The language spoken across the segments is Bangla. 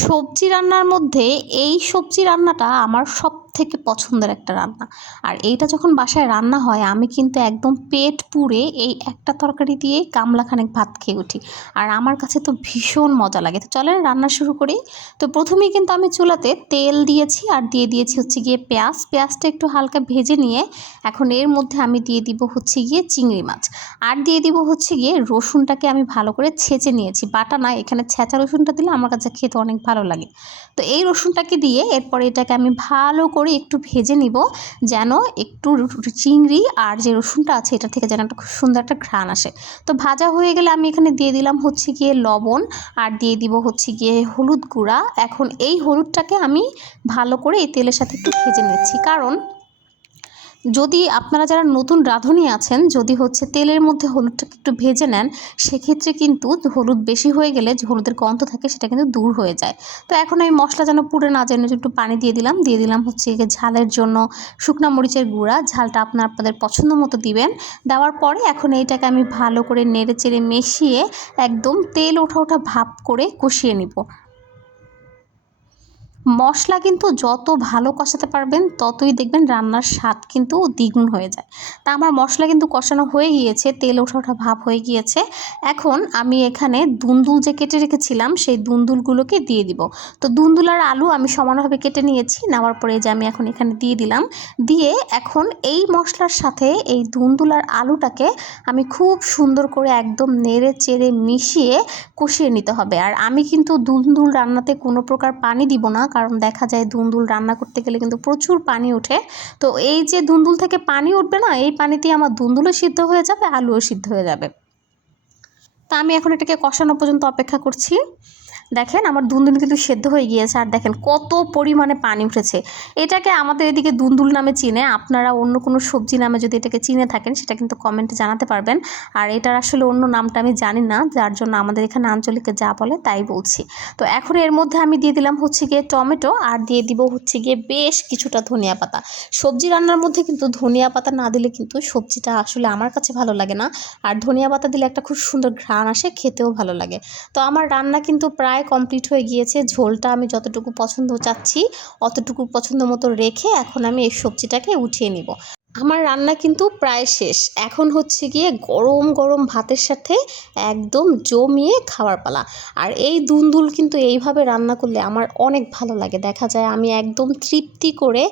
সবজি রান্নার মধ্যে এই সবজি রান্নাটা আমার সবথেকে পছন্দের একটা রান্না। আর এইটা যখন বাসায় রান্না হয় আমি কিন্তু একদম পেট পুড়ে এই একটা তরকারি দিয়েই গামলাখানেক ভাত খেয়ে উঠি। আর আমার কাছে তো ভীষণ মজা লাগে। তো চলেন রান্না শুরু করি। তো প্রথমেই কিন্তু আমি চুলাতে তেল দিয়েছি আর দিয়ে দিয়েছি হচ্ছে গিয়ে পেঁয়াজ। পেঁয়াজটা একটু হালকা ভেজে নিয়ে এখন এর মধ্যে আমি দিয়ে দিব হচ্ছে গিয়ে চিংড়ি মাছ। আর দিয়ে দিব হচ্ছে গিয়ে রসুনটাকে আমি ভালো করে ছেঁচে নিয়েছি, বাটা না, এখানে ছেঁচা রসুনটা দিলে আমার কাছে খেতে অনেক ভালো লাগে। তো এই রসুনটাকে দিয়ে এরপরে এটাকে আমি ভালো করে একটু ভেজে নিব, যেন একটু চিংড়ি আর যে রসুনটা আছে এটা থেকে যেন একটা খুব সুন্দর একটা ঘ্রাণ আসে। তো ভাজা হয়ে গেলে আমি এখানে দিয়ে দিলাম হচ্ছে গিয়ে লবণ আর দিয়ে দিব হচ্ছে গিয়ে হলুদ গুঁড়া। এখন এই হলুদটাকে আমি ভালো করে এই তেলের সাথে একটু ভেজে নিচ্ছি, কারণ যদি আপনারা যারা নতুন রাঁধুনি আছেন যদি হচ্ছে তেলের মধ্যে হলুদটাকে একটু ভেজে নেন, সেক্ষেত্রে কিন্তু হলুদ বেশি হয়ে গেলে যে হলুদের গন্ধ থাকে সেটা কিন্তু দূর হয়ে যায়। তো এখন আমি মশলা যেন পুড়ে না যায় একটু পানি দিয়ে দিলাম হচ্ছে ঝালের জন্য শুকনো মরিচের গুঁড়া। ঝালটা আপনাদের পছন্দ মতো দিবেন। দেওয়ার পরে এখন এইটাকে আমি ভালো করে নেড়ে চেড়ে মিশিয়ে একদম তেল ওঠা ওঠা ভাপ করে কষিয়ে নিব। মশলা কিন্তু যত ভালো কষাতে পারবেন ততই দেখবেন রান্নার স্বাদ কিন্তু দ্বিগুণ হয়ে যায়। তা আমার মশলা কিন্তু কষানো হয়ে গিয়েছে, তেল ওঠা ওঠা ভাব হয়ে গিয়েছে। এখন আমি এখানে দুন্দুল যে কেটে রেখেছিলাম সেই দুন্দুলগুলোকে দিয়ে দিব। তো দুন্দুল আর আলু আমি সমানভাবে কেটে নিয়েছি, নেওয়ার পরে যে আমি এখন এখানে দিয়ে দিলাম। দিয়ে এখন এই মশলার সাথে এই দুন্দুল আর আলুটাকে আমি খুব সুন্দর করে একদম নেড়ে চেড়ে মিশিয়ে কষিয়ে নিতে হবে। আর আমি কিন্তু দুন্দুল রান্নাতে কোনো প্রকার পানি দিব না, কারণ দেখা যায় দুন্দুল রান্না করতে গেলে কিন্তু প্রচুর পানি ওঠে। তো এই যে দুন্দুল থেকে পানি উঠবে না, এই পানিতেই আমার দুন্দুলও সিদ্ধ হয়ে যাবে, আলুও সিদ্ধ হয়ে যাবে। তা আমি এখন এটাকে কষানো পর্যন্ত অপেক্ষা করছি। দেখেন আমার দুন্দুল কিন্তু সেদ্ধ হয়ে গিয়েছে, আর দেখেন কত পরিমাণে পানি উঠেছে। এটাকে আমাদের এদিকে দুন্দুল নামে চিনে, আপনারা অন্য কোনো সবজি নামে যদি এটাকে চিনে থাকেন সেটা কিন্তু কমেন্টে জানাতে পারবেন। আর এটার আসলে অন্য নামটা আমি জানি না, যার জন্য আমাদের এখানে আঞ্চলিকে যা বলে তাই বলছি। তো এখন এর মধ্যে আমি দিয়ে দিলাম হচ্ছে গিয়ে টমেটো আর দিয়ে দিব হচ্ছে গিয়ে বেশ কিছুটা ধনিয়া পাতা। সবজি রান্নার মধ্যে কিন্তু ধনিয়া পাতা না দিলে কিন্তু সবজিটা আসলে আমার কাছে ভালো লাগে না। আর ধনিয়া পাতা দিলে একটা খুব সুন্দর ঘ্রাণ আসে, খেতেও ভালো লাগে। তো আমার রান্না কিন্তু প্রায় কমপ্লিট হয়ে গিয়েছে। ঝোলটা আমি যতটুকু পছন্দ চাচ্ছি অতটুকু পছন্দ মতো রেখে এখন আমি এই সবজিটাকে উঠিয়ে নিব। আমার রান্না কিন্তু প্রায় শেষ। এখন হচ্ছে গিয়ে গরম গরম ভাতের সাথে একদম জমিয়ে খাওয়ার পালা। আর এই দুন্দুল কিন্তু এইভাবে রান্না করলে আমার অনেক ভালো লাগে, দেখা যায় আমি একদম তৃপ্তি করে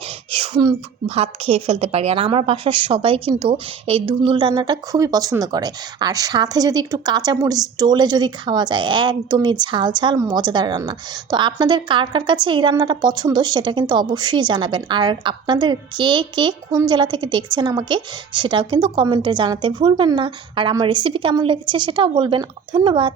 ভাত খেয়ে ফেলতে পারি। আর আমার বাসার সবাই কিন্তু এই দুন্দুল রান্নাটা খুবই পছন্দ করে। আর সাথে যদি একটু কাঁচামরিচ ডলে যদি খাওয়া যায়, একদমই ঝাল ঝাল মজাদার রান্না। তো আপনাদের কার কার কাছে এই রান্নাটা পছন্দ সেটা কিন্তু অবশ্যই জানাবেন। আর আপনাদের কে কে কোন জেলা থেকে দেখছেন আমাকে সেটাও কিন্তু কমেন্টে জানাতে ভুলবেন না। আর আমার রেসিপি কেমন লেগেছে সেটাও বলবেন। ধন্যবাদ।